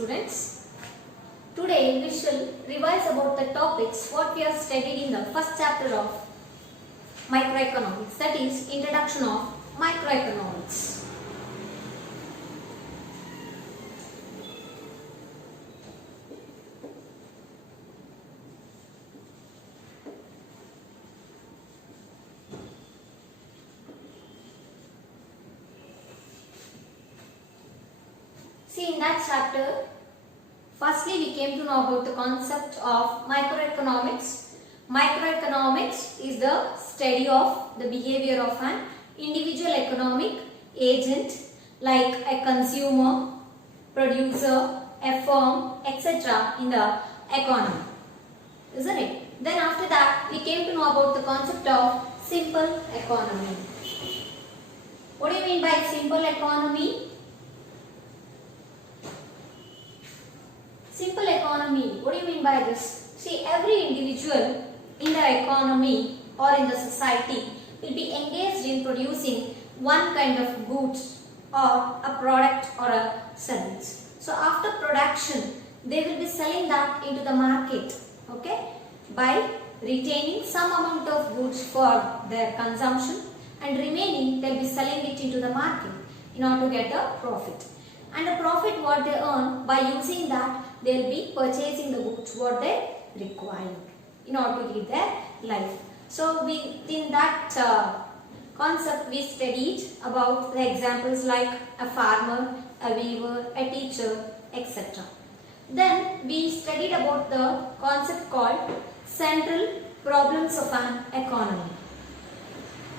students. Today we shall revise about the topics what we have studied in the first chapter of microeconomics, that is introduction of microeconomics. See, in that chapter, firstly we came to know about the concept of microeconomics. Microeconomics is the study of the behavior of an individual economic agent like a consumer, producer, a firm, etc. in the economy. Isn't it? Then after that we came to know about the concept of simple economy. What do you mean by simple economy? Simple economy, what do you mean by this? See, every individual in the economy or in the society will be engaged in producing one kind of goods or a product or a service. So after production, they will be selling that into the market, okay, by retaining some amount of goods for their consumption and remaining they will be selling it into the market in order to get a profit. And the profit what they earn, by using that they will be purchasing the goods what they require in order to live their life. So within that concept we studied about the examples like a farmer, a weaver, a teacher, etc. Then we studied about the concept called central problems of an economy.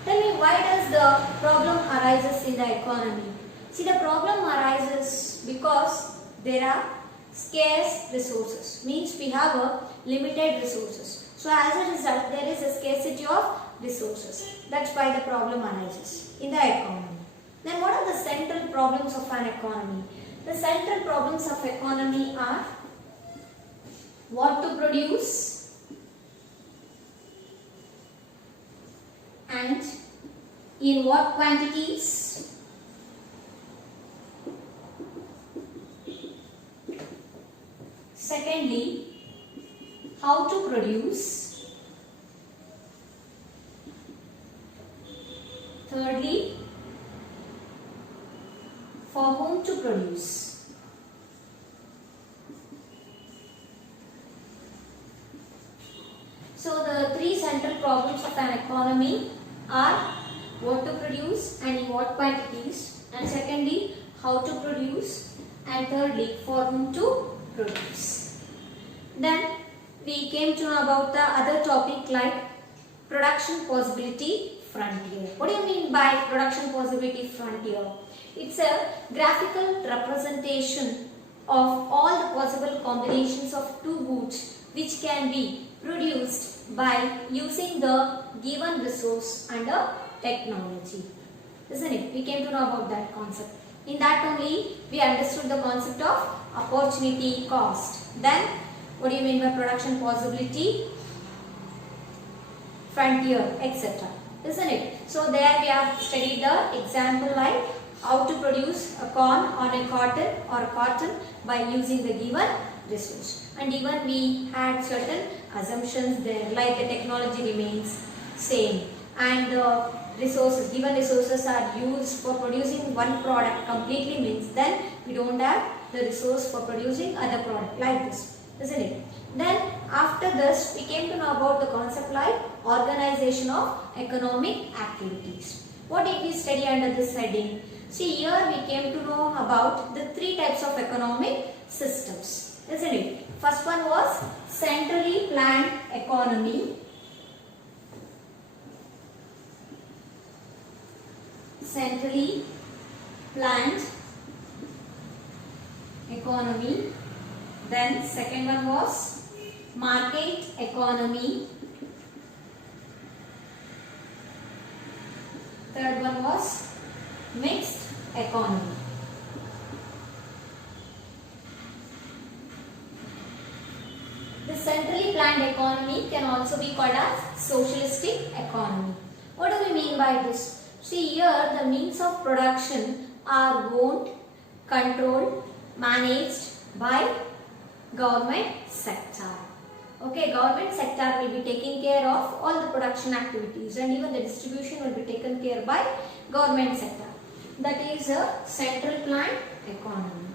Tell me, why does the problem arises in the economy? See, the problem arises because there are scarce resources, means we have a limited resources. So as a result there is a scarcity of resources. That's why the problem arises in the economy. Then what are the central problems of an economy? The central problems of economy are what to produce and in what quantities, secondly, how to produce, thirdly, for whom to produce. So the three central problems of an economy are what to produce and in what quantities, and secondly, how to produce, and thirdly, for whom to produce. Then we came to know about the other topic like production possibility frontier. What do you mean by production possibility frontier? It's a graphical representation of all the possible combinations of two goods which can be produced by using the given resource and a technology. Isn't it? We came to know about that concept. In that only we understood the concept of opportunity cost. Then what do you mean by production possibility frontier, etc. Isn't it? So there we have studied the example like how to produce a corn on a cotton or cotton by using the given resource. And even we had certain assumptions there like the technology remains same and the resources, given resources are used for producing one product completely, means then we don't have the resource for producing other product like this, isn't it? Then after this we came to know about the concept like organization of economic activities. What did we study under this heading? See, here we came to know about the three types of economic systems, isn't it? First one was centrally planned economy. Centrally planned economy. Then second one was market economy. Third one was mixed economy. The centrally planned economy can also be called as socialistic economy. What do we mean by this? See, here the means of production are owned, controlled, managed by government sector. Okay, government sector will be taking care of all the production activities and even the distribution will be taken care by government sector. That is a central planned economy.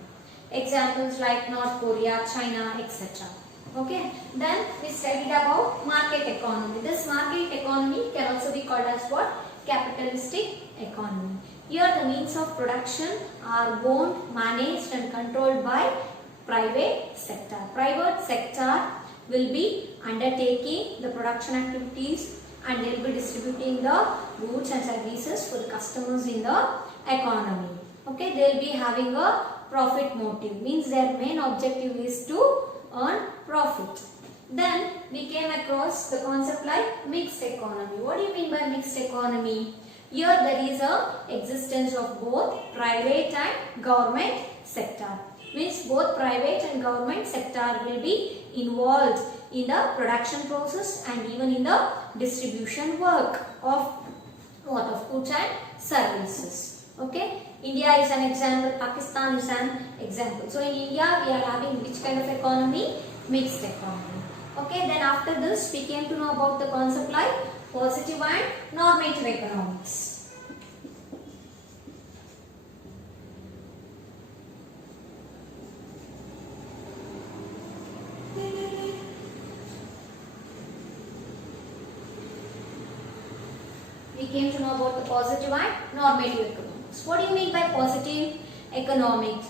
Examples like North Korea, China, etc. Okay, then we studied about market economy. This market economy can also be called as what? Capitalistic economy. Here the means of production are owned, managed and controlled by private sector. Private sector will be undertaking the production activities and they will be distributing the goods and services for the customers in the economy. Okay, they will be having a profit motive, means their main objective is to earn profit. Then we came across the concept like mixed economy. What do you mean by mixed economy? Here there is a existence of both private and government sector. Means both private and government sector will be involved in the production process and even in the distribution work of what? Of goods and services. Okay, India is an example, Pakistan is an example. So in India we are having which kind of economy? Mixed economy. Okay, then after this we came to know about the concept like positive and normative economics. We came to know about the positive and normative economics. What do you mean by positive economics?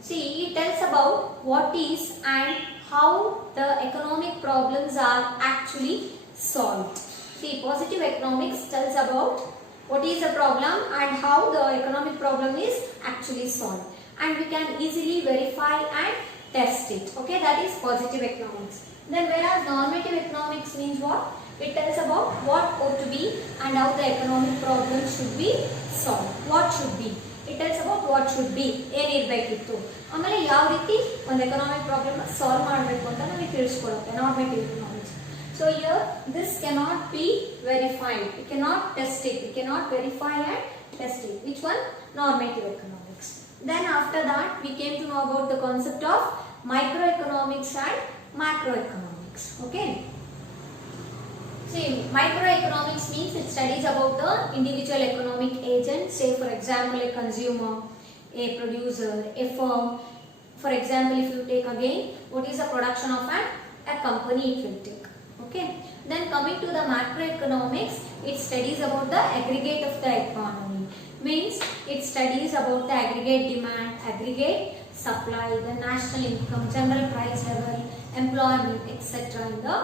See, it tells about what is and how the economic problems are actually solved. See, positive economics tells about what is the problem and how the economic problem is actually solved. And we can easily verify and test it. Okay, that is positive economics. Then whereas normative economics means what? It tells about what ought to be and how the economic problem should be solved. What should be? It tells about what should be. ಏನಿರಬೇಕಿತ್ತು ಆಮೇಲೆ ಯಾವ ರೀತಿ ಒಂದು economic problem solve ಮಾಡಬೇಕು ಅಂತ ನಮಗೆ ತಿಳಿಸ್ಕೊಡುತ್ತೆ normative economics. So here this cannot be verified. We cannot test it. We cannot verify and test it. Which one? Normative economics. Then after that we came to know about the concept of microeconomics and macroeconomics. Okay. See, microeconomics means it studies about the individual economic agent, say for example a consumer, a producer, a firm. For example, if you take again, what is the production of a company it will take. Okay. Then coming to the macroeconomics, it studies about the aggregate of the economy. Means it studies about the aggregate demand, aggregate supply, the national income, general price level, employment, etc. in the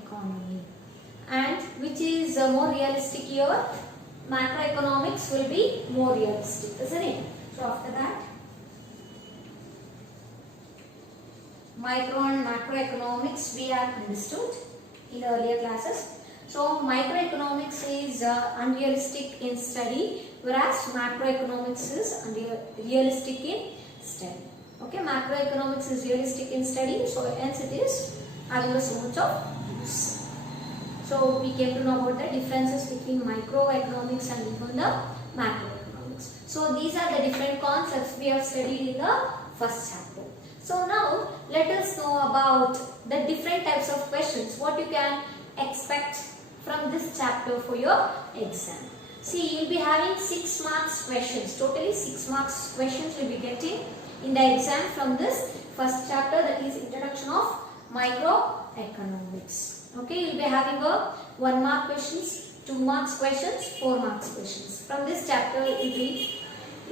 economy. And which is more realistic here? Macroeconomics will be more realistic, isn't it? So after that, micro and macroeconomics we have understood in the earlier classes. So microeconomics is unrealistic in study, whereas macroeconomics is realistic in study. Okay, macroeconomics is realistic in study, so hence it is having so much of use. So we came to know about the differences between microeconomics and even the macroeconomics. So these are the different concepts we have studied in the first chapter. So now let us know about the different types of questions, what you can expect from this chapter for your exam. See, you will be having 6 marks questions, totally 6 marks questions you will be getting in the exam from this first chapter, that is introduction of microeconomics. Okay, you will be having a 1 mark questions, 2 marks questions, 4 marks questions. From this chapter you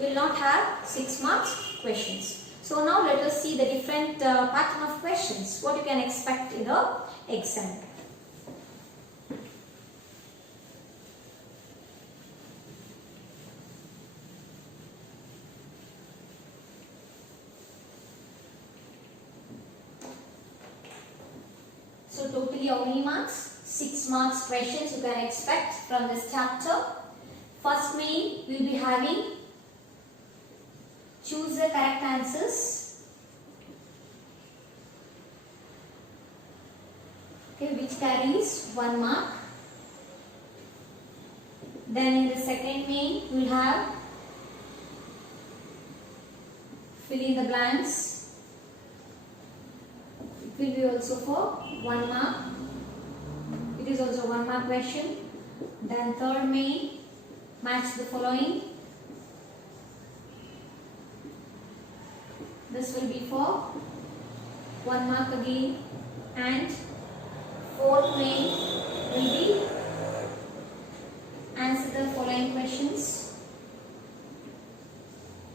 will not have 6 marks questions. So now let us see the different pattern of questions, what you can expect in the exam. So totally how many marks? 6 marks questions you can expect from this chapter. First main we will be having choose the correct answers. Okay, which carries 1 mark. Then in the second main we will have fill in the blanks. will be also for 1 mark. It is also 1 mark question. Then third main, match the following. This will be for 1 mark again. And fourth main will be answer the following questions.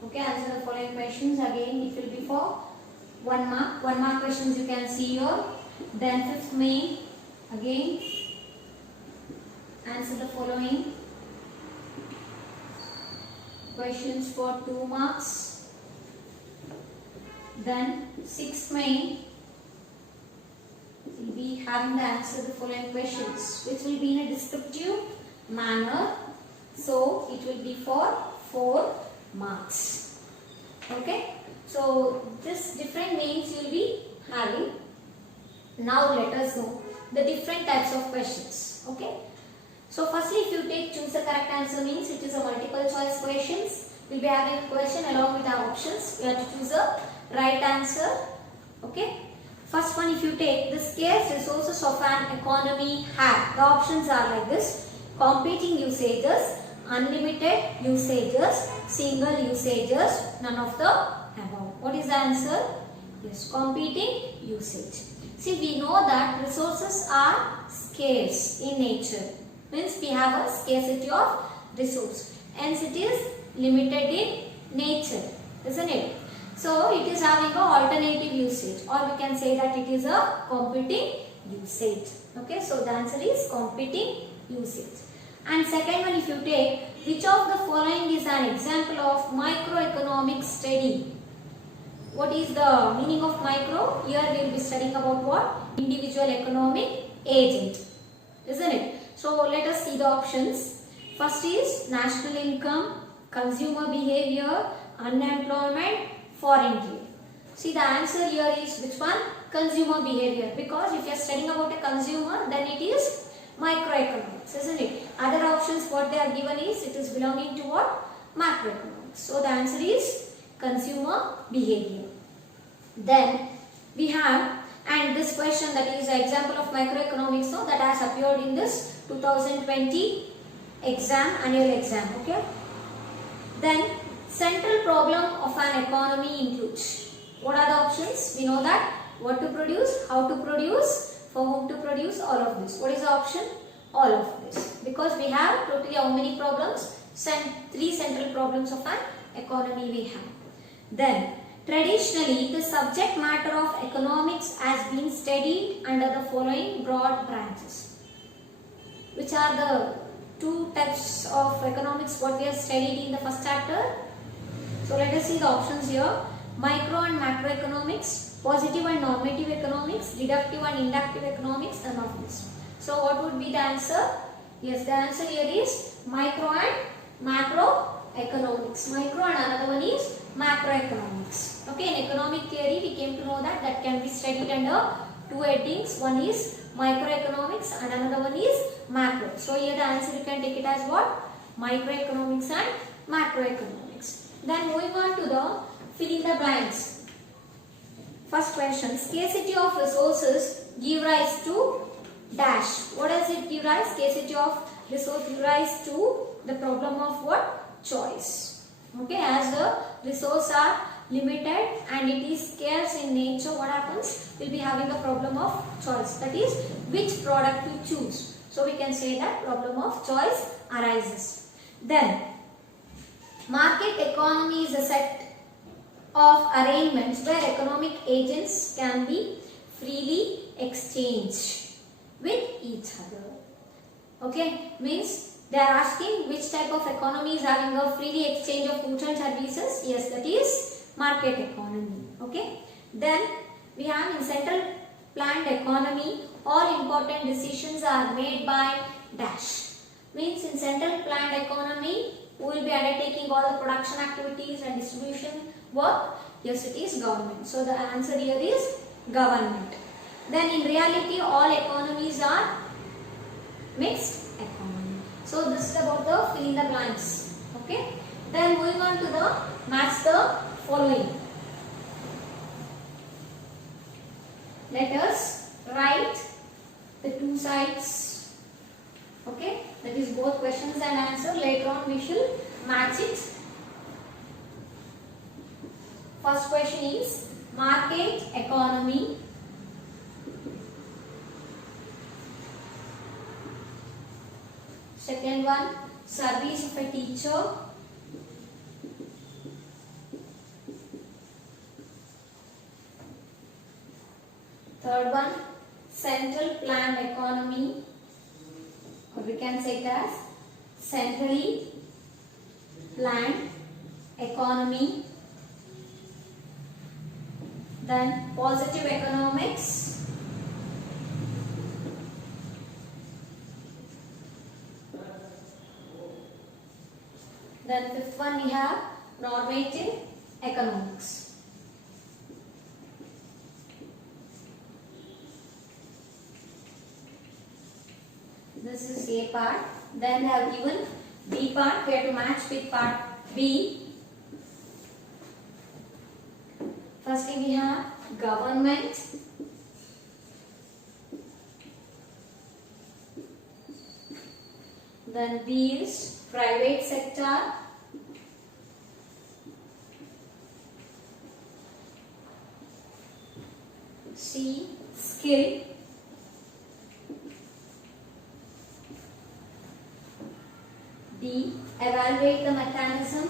Okay, answer the following questions. Again, it will be for 1 mark. 1 mark questions you can see here. Then fifth main, again, answer the following questions for 2 marks. Then sixth main will be having the answer the following questions, which will be in a descriptive manner. So it will be for 4 marks. Okay. So this different names you will be having. Now let us know the different types of questions. Okay. So firstly, if you take choose the correct answer means it is a multiple choice questions. We will be having a question along with our options. We have to choose a right answer. Okay. First one, if you take the scarce resources of an economy have, the options are like this: competing usages, unlimited usages, single usages, none of the above. What is the answer? Yes, competing usage. See, we know that resources are scarce in nature. Means we have a scarcity of resource. Hence it is limited in nature, isn't it? So it is having a alternative usage, or we can say that it is a competing usage. Okay, so the answer is competing usage. And second one, if you take which of the following is an example of microeconomic study? What is the meaning of micro? Here we will be studying about what? Individual economic agent, isn't it? So let us see the options. First is national income, consumer behavior, unemployment, foreign trade. See, the answer here is which one? Consumer behavior. Because if you are studying about a consumer, then it is microeconomics, isn't it? Other options what they are given is it is belonging to what? Macroeconomics. So the answer is consumer behavior. Then we have, and this question, that is the example of microeconomics, so that has appeared in this 2020 exam, annual exam. Okay. Then central problem of an economy includes. What are the options? We know that what to produce, how to produce, for whom to produce, all of this. What is the option? All of this. Because we have totally how many problems? 3 central problems of an economy we have. Then traditionally the subject matter of economics has been studied under the following broad branches. Which are the 2 types of economics what we have studied in the first chapter? So let us see the options here. Micro and macroeconomics, positive and normative economics, deductive and inductive economics, none of this. So what would be the answer? Yes, the answer here is micro and macroeconomics. Micro and another one is macroeconomics. Okay, in economic theory we came to know that can be studied under 2 headings. One is microeconomics and another one is macro. So here the answer you can take it as what? Microeconomics and macroeconomics. Then moving on to the fill in the blanks. First question, scarcity of resources give rise to dash. What does it give rise? Scarcity of resource give rise to the problem of what? Choice. Okay, as the resources are limited and it is scarce in nature, what happens? We'll be having a problem of choice. That is, which product to choose. So we can say that problem of choice arises. Then, market economy is a set of arrangements where economic agents can be freely exchanged with each other. Okay, means they are asking which type of economy is having a freely exchange of goods and services. Yes, that is market economy. Okay, then we have in central planned economy, all important decisions are made by dash. Means in central planned economy, who will be undertaking all the production activities and distribution work? Yes, it is government. So the answer here is government. Then in reality, all economies are mixed economy. So this is about the fill in the blanks. Okay. Then moving on to the match the following. let us write the two sides. Okay, that is both questions and answer. Later on we shall match it. First question is market economy. Second one, service of a teacher. Third one, central planned economy, or we can say it as centrally planned economy. Then positive economics. Then fifth one we have normative economics. This is A part. Then they have given B part. We have to match with part B. Firstly we have government. Then B is private sector. C, skill. D, evaluate the mechanism.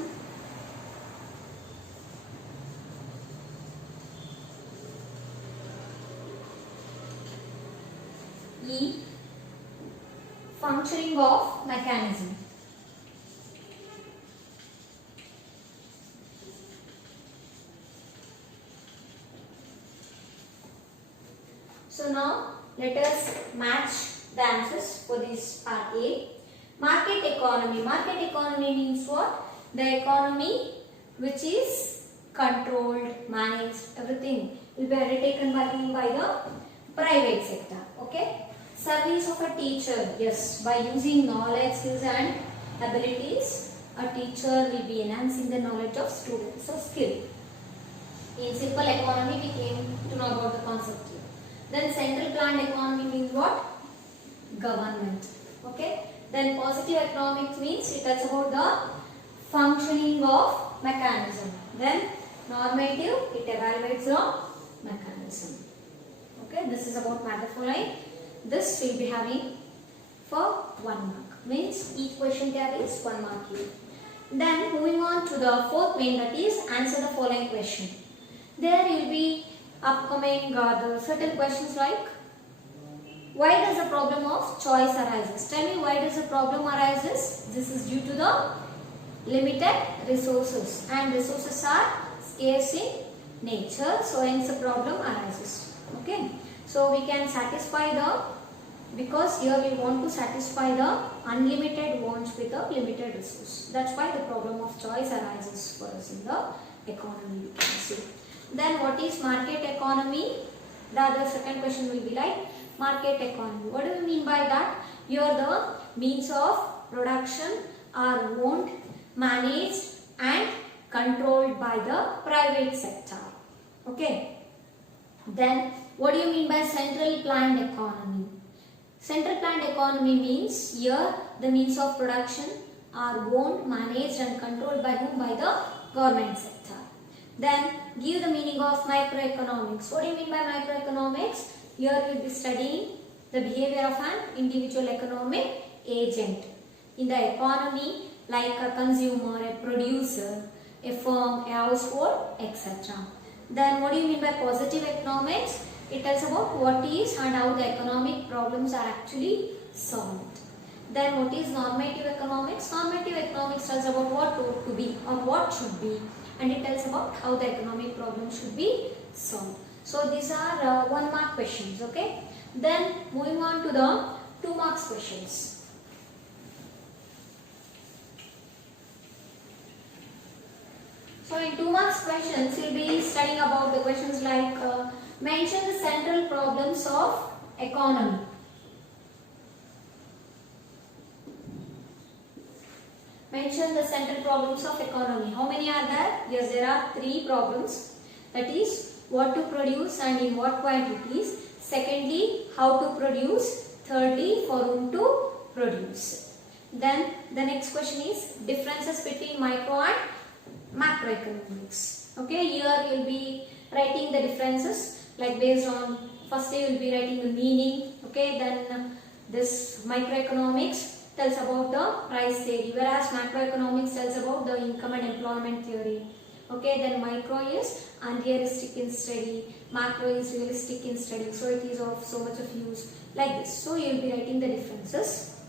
E, functioning of mechanism. So now let us match the answers for this part A. Market economy. Market economy means what? The economy which is controlled, managed, everything will be undertaken by the private sector. Okay. Service of a teacher. Yes, by using knowledge, skills and abilities, a teacher will be enhancing the knowledge of students. So skill. In simple economy we came to know about the concept here. Then central planned economy means what? Government. Okay. Then positive economics means it tells about the functioning of mechanism. Then normative, it evaluates the mechanism. Okay, this is about matter following. This will be having for 1 mark. Means each question carries 1 mark here. Then moving on to the fourth main, that is answer the following question. There will be upcoming the certain questions like, why does the problem of choice arises? Tell me, why does the problem arises? This is due to the limited resources, and resources are scarce in nature, so hence the problem arises. Okay, so we can satisfy the, because here we want to satisfy the unlimited wants with a limited resource. That's why the problem of choice arises for us in the economy, we can see. Then what is market economy? The other second question will be like, market economy. What do you mean by that? Here the means of production are owned, managed and controlled by the private sector. Okay. Then what do you mean by central planned economy? Central planned economy means here the means of production are owned, managed and controlled by whom? By the government sector. Then give the meaning of microeconomics. What do you mean by microeconomics? Here we will be studying the behavior of an individual economic agent in the economy, like a consumer, a producer, a firm, a household, etc. Then what do you mean by positive economics? It tells about what is and how the economic problems are actually solved. Then what is normative economics? Normative economics tells about what ought to be or what should be, and it tells about how the economic problem should be solved. So these are 1 mark questions. Okay. Then moving on to the 2 marks questions. So in 2 marks questions we will be studying about the questions like mention the central problems of economy. Mention the central problems of economy. How many are there? Yes, there are 3 problems. That is, what to produce and in what quantities. Secondly, how to produce. Thirdly, for whom to produce. Then the next question is differences between micro and macroeconomics. Okay, here you will be writing the differences like based on, first you will be writing the meaning. Okay, then this microeconomics tells about the price theory, whereas macroeconomics tells about the income and employment theory. Okay, then micro is unrealistic in study, macro is realistic in study, so it is of so much of use like this. So you will be writing the differences.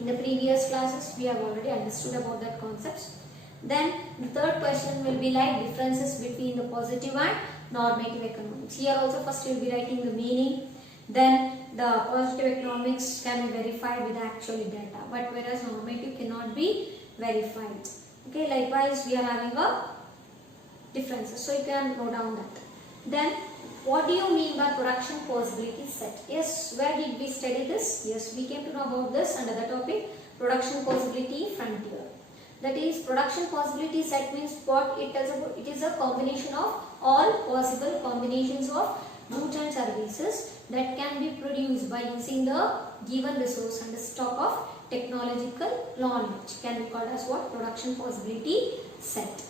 In the previous classes we have already understood about that concepts. Then the third question will be like differences between the positive and normative economics. Here also first you will be writing the meaning, then the positive economics can be verified with actual data, but whereas normative cannot be verified. Okay, likewise we are having a differences, so you can note down that. Then what do you mean by production possibility set? Yes, where did we study this? Yes, we came to know about this under the topic production possibility frontier. That is, production possibility set means what it tells about. It is a combination of all possible combinations of goods and services that can be produced by using the given resource and the stock of technological knowledge, can be called as what? Production possibility set.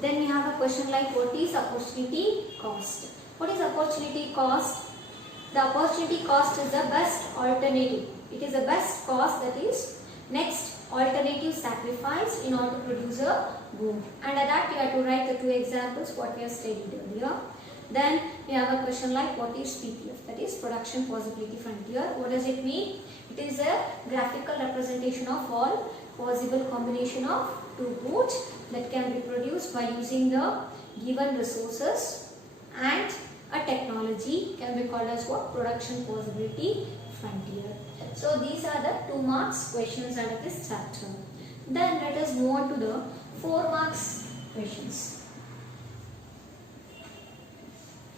Then we have a question like what is opportunity cost? What is opportunity cost? The opportunity cost is the best alternative. It is the best cost, that is next alternative sacrifice in order to produce a good. Under that you have to write the two examples what we have studied earlier. Then we have a question like what is PPF? That is production possibility frontier. What does it mean? It is a graphical representation of all possible combination of two goods that can be produced by using the given resources and a technology, can be called as what? Production possibility frontier. So these are the 2 marks questions under this chapter. Then let us move on to the 4 marks questions.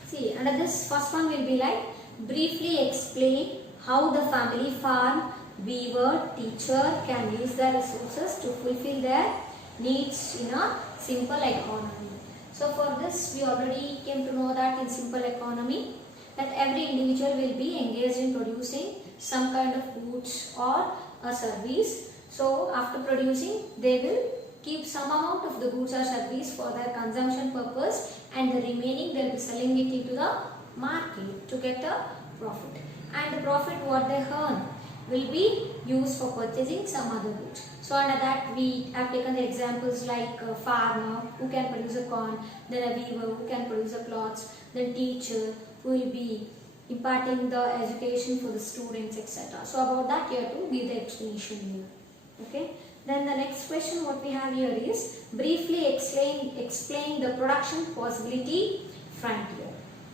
See, under this first one will be like briefly explain how the family farm, weaver, teacher can use their resources to fulfill their needs in a simple economy. So for this we already came to know that in simple economy that every individual will be engaged in producing some kind of goods or a service. So after producing they will keep some amount of the goods or service for their consumption purpose, and the remaining they will be selling it into the market to get a profit. And the profit what they earn will be used for purchasing some other goods. So under that we have taken the examples like a farmer who can produce a corn, then a weaver who can produce a cloths, then teacher who will be imparting the education for the students, etc. So about that you have to give the explanation here. Okay. Then the next question what we have here is briefly explain the production possibility frontier.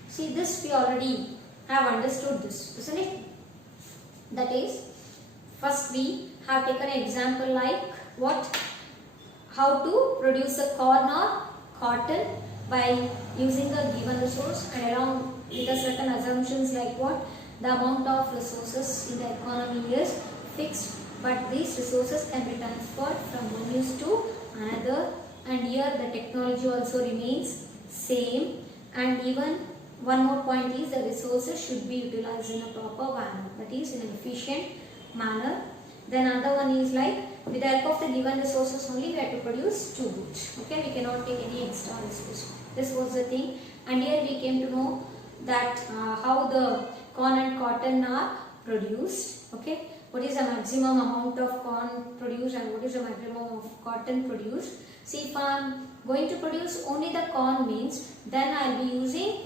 See, this we already have understood this, isn't it? That is, first we have taken an example like what? How to produce a corn or cotton by using a given resource, and along with a certain assumptions like what? The amount of resources in the economy is fixed, but these resources can be transferred from one use to another, and here the technology also remains same, and even one more point is the resources should be utilized in a proper manner, that is in an efficient manner. Then another one is like with the help of the given resources only we have to produce two goods. Okay, we cannot take any extra resource. This was the thing, and here we came to know that how the corn and cotton are produced. Okay, what is the maximum amount of corn produced and what is the maximum of cotton produced. See, if I am going to produce only the corn means then I will be using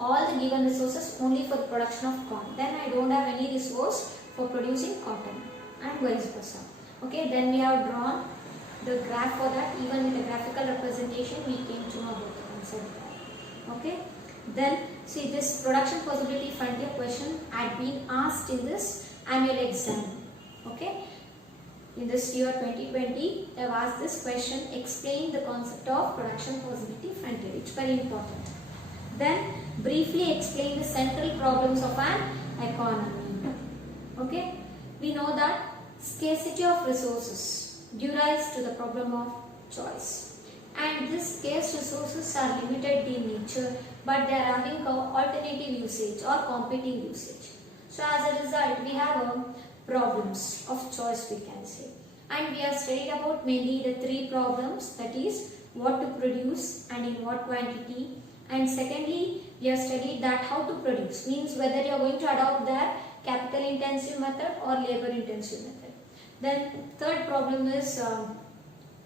all the given resources only for the production of corn. Then I don't have any resource for producing cotton, and vice versa. Okay, then we have drawn the graph for that. Even with the graphical representation we came to know about the concept. Okay, then see, this production possibility frontier question had been asked in this annual exam. Okay, in this year 2020 they have asked this question, explain the concept of production possibility frontier. It's very important. Then briefly explain the central problems of an economy. Okay, we know that scarcity of resources gives rise to the problem of choice, and these scarce resources are limited in nature, but they are having a alternative usage or competing usage. So as a result, we have problems of choice, we can say, and we have studied about mainly the three problems, that is what to produce and in what quantity, and secondly we have studied that how to produce, means whether you are going to adopt that capital intensive method or labor intensive method. Then third problem is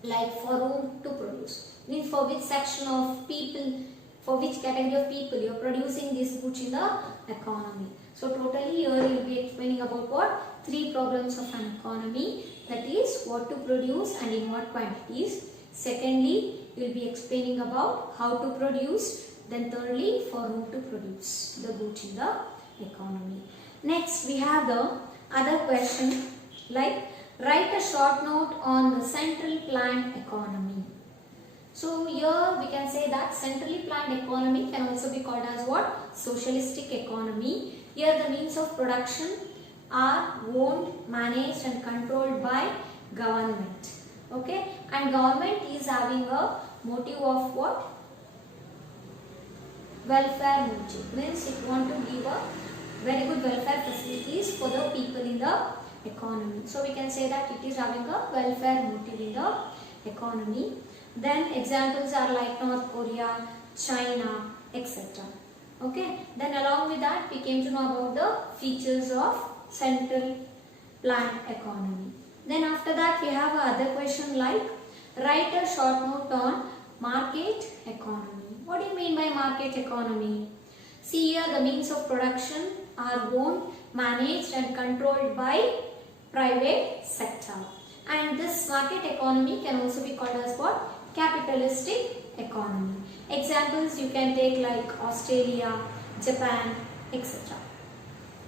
like for whom to produce, means for which section of people, for which category of people you are producing these goods in the economy. So totally here you will be explaining about what? Three problems of an economy, that is what to produce and in what quantities. Secondly, you will be explaining about how to produce. Then thirdly, for whom to produce the goods in the economy. Next we have the other question, like write a short note on the central planned economy. So here we can say that centrally planned economy can also be called as what? Socialistic economy. Here the means of production are owned, managed and controlled by government. Okay, and government is having a motive of what? Welfare motive, means it want to give a very good welfare facilities for the people in the economy. So we can say that it is having a welfare motive in the economy. Then examples are like North Korea, China, etc. Okay, then along with that we came to know about the features of central planned economy. Then after that we have another question like write a short note on market economy. What do you mean by market economy? See here the means of production are owned, managed and controlled by private sector. And this market economy can also be called as what? Capitalistic economy. Examples you can take like Australia, Japan, etc.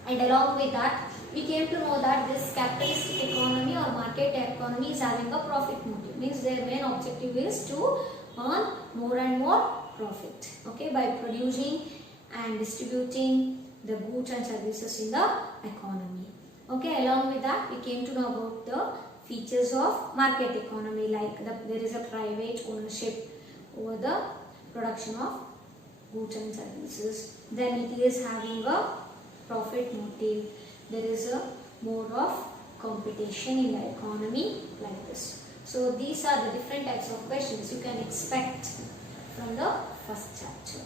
And along with that, we came to know that this capitalistic economy or market economy is having a profit motive. Means their main objective is to earn more and more profit. Okay, by producing and distributing the goods and services in the economy. Okay, along with that, we came to know about the features of market economy, like there is a private ownership over the production of goods and services. Then it is having a profit motive. There is a more of competition in the economy, like this. So these are the different types of questions you can expect from the first chapter.